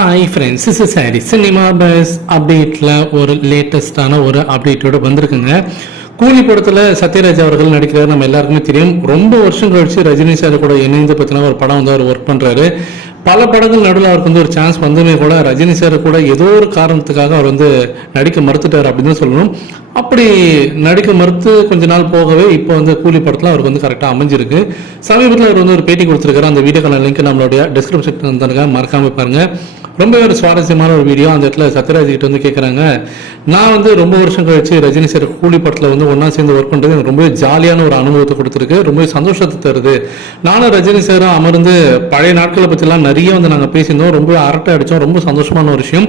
Hi friends is சாரி cinema buzz அப்டேட்டில் ஒரு லேட்டஸ்டான ஒரு அப்டேட்டோடு வந்திருக்குங்க. கூலி படத்தில் சத்யராஜ் அவர்கள் நடிக்கிறார். நம்ம எல்லாருக்குமே தெரியும். ரொம்ப வருஷம் கழிச்சு ரஜினி சார் கூட இணைந்து பற்றின ஒரு படம் வந்து அவர் ஒர்க் பண்ணுறாரு பல படங்கள் நடுவில் அவருக்கு வந்து ஒரு சான்ஸ் வந்துமே கூட ரஜினி சார் கூட ஏதோ ஒரு காரணத்துக்காக அவர் வந்து நடிக்க மறுத்துட்டார் அப்படின்னு தான் சொல்லணும். அப்படி நடிக்க மறுத்து கொஞ்ச நாள் போகவே இப்போ வந்து கூலி படத்தில் அவருக்கு வந்து கரெக்டாக அமைஞ்சிருக்கு. சமீபத்தில் அவர் வந்து ஒரு பேட்டி கொடுத்துருக்காரு. அந்த வீடியோக்கான லிங்க் நம்மளுடைய டிஸ்கிரிப்ஷன் தந்திருக்கேன். மறக்காம பாருங்க. ரொம்ப ஒரு சுவாரஸ்யமான ஒரு வீடியோ அந்த இடத்துல சத்யராஜ் கிட்ட வந்து கேட்குறாங்க நான் வந்து ரொம்ப வருஷம் கழிச்சு ரஜினி சார் கூலி படத்தில் வந்து ஒன்றா சேர்ந்து ஒர்க் பண்ணுறது எனக்கு ரொம்பவே ஜாலியான ஒரு அனுபவத்தை கொடுத்துருக்கு. ரொம்பவே சந்தோஷத்தை தருது. நானும் ரஜினி சாரும் அமர்ந்து பழைய நாட்களை பற்றிலாம் நிறைய வந்து நாங்கள் பேசியிருந்தோம். ரொம்ப அரட்டை அடித்தோம் ரொம்ப சந்தோஷமான ஒரு விஷயம்.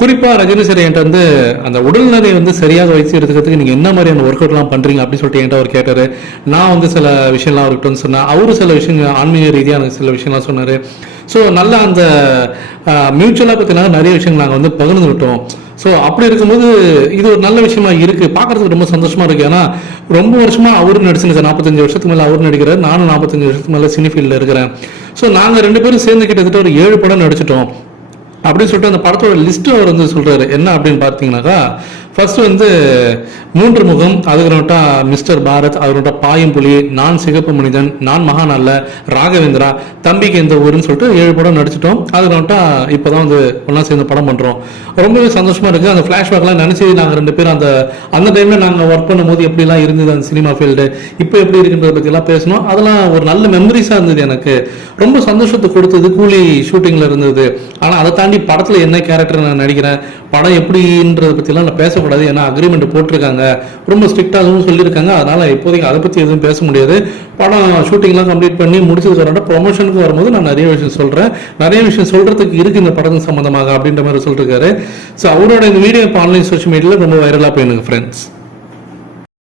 குறிப்பாக ரஜினி சார் என்கிட்ட வந்து அந்த உடல்நிலையை வந்து சரியாக வைத்து எடுத்துக்கிறதுக்கு நீங்கள் என்ன மாதிரியான ஒர்க் அவுட்லாம் பண்ணுறீங்க அப்படின்னு சொல்லிட்டு என்கிட்ட அவர் கேட்டார். நான் வந்து சில விஷயம்லாம் அவர்கிட்ட வந்து சொன்னேன். அவரு சில விஷயங்கள் ஆன்மீக ரீதியாக எனக்கு சில விஷயம்லாம் சொன்னார். ஸோ நல்லா அந்த மியூச்சுவலாக பற்றினா நிறைய விஷயங்கள் நாங்கள் வந்து பகிர்ந்து விட்டோம். ஸோ அப்படி இருக்கும்போது இது ஒரு நல்ல விஷயமா இருக்குது பார்க்குறதுக்கு ரொம்ப சந்தோஷமா இருக்குது ஏன்னா ரொம்ப வருஷமா அவரு சார் நாற்பத்தஞ்சு வருஷத்துக்கு மேலே அவர் நடிக்கிறார். நானும் நாற்பத்தஞ்சு வருஷத்துக்கு மேலே சினி ஃபீல்டில் இருக்கிறேன். ஸோ நாங்கள் ரெண்டு பேரும் சேர்ந்து கிட்டத்தட்ட ஒரு ஏழு படம் நடிச்சிட்டோம். அப்படின்னு சொல்லிட்டு அந்த படத்தோட லிஸ்ட்டு அவர் வந்து சொல்கிறாரு என்ன அப்படின்னு பார்த்தீங்கன்னாக்கா ஃபர்ஸ்ட் வந்து மூன்று முகம் அதுக்கப்புறமேட்டா மிஸ்டர் பாரத் அதுக்கப்புறமேட்டா பாயும் புலி நான் சிகப்பு மனிதன் நான் மகான் அல்ல ராகவேந்திரா தம்பிக்கு எந்த ஊருன்னு சொல்லிட்டு ஏழு படம் நடிச்சிட்டோம். அதுக்கப்புறமேட்டா இப்போதான் வந்து ஒன்றா சேர்ந்து படம் பண்ணுறோம் ரொம்பவே சந்தோஷமாக இருக்குது அந்த ஃப்ளாஷ்பேக்லாம் நினச்சி நாங்கள் ரெண்டு பேரும் அந்த அந்த டைமில் நாங்கள் ஒர்க் பண்ணும்போது எப்படிலாம் இருந்தது அந்த சினிமா ஃபீல்டு இப்போ எப்படி இருக்குன்றத பற்றிலாம் பேசணும். அதெல்லாம் ஒரு நல்ல மெமரிஸாக இருந்தது எனக்கு. ரொம்ப சந்தோஷத்தை கொடுத்தது கூலி ஷூட்டிங்கில் இருந்தது. ஆனால் அதை தாண்டி படத்துல என்ன கேரக்டர் நான் நடிக்கிறேன்? படம் எப்படின்றத பற்றிலாம் நான் பேசக்கூடாது. ஏன்னா அக்ரிமெண்ட் போட்டிருக்காங்க. ரொம்ப ஸ்ட்ரிக்டாகவும் சொல்லியிருக்காங்க. அதனால இப்போதைக்கு அதை பத்தி எதுவும் பேச முடியாது. படம் ஷூட்டிங்லாம் கம்ப்ளீட் பண்ணி முடிச்சதுக்கு ப்ரொமோஷனுக்கு வரும்போது நான் நிறைய விஷயம் சொல்றேன். நிறைய விஷயம் சொல்றதுக்கு இருக்கு இந்த படம் சம்மந்தமாக அப்படின்ற மாதிரி சொல்லிருக்காரு. ஸோ அவரோட இந்த வீடியோ இப்போ ஆன்லைன் சோஷியல் மீடியாவில் ரொம்ப வைரலாக போயிருங்க ஃப்ரெண்ட்ஸ்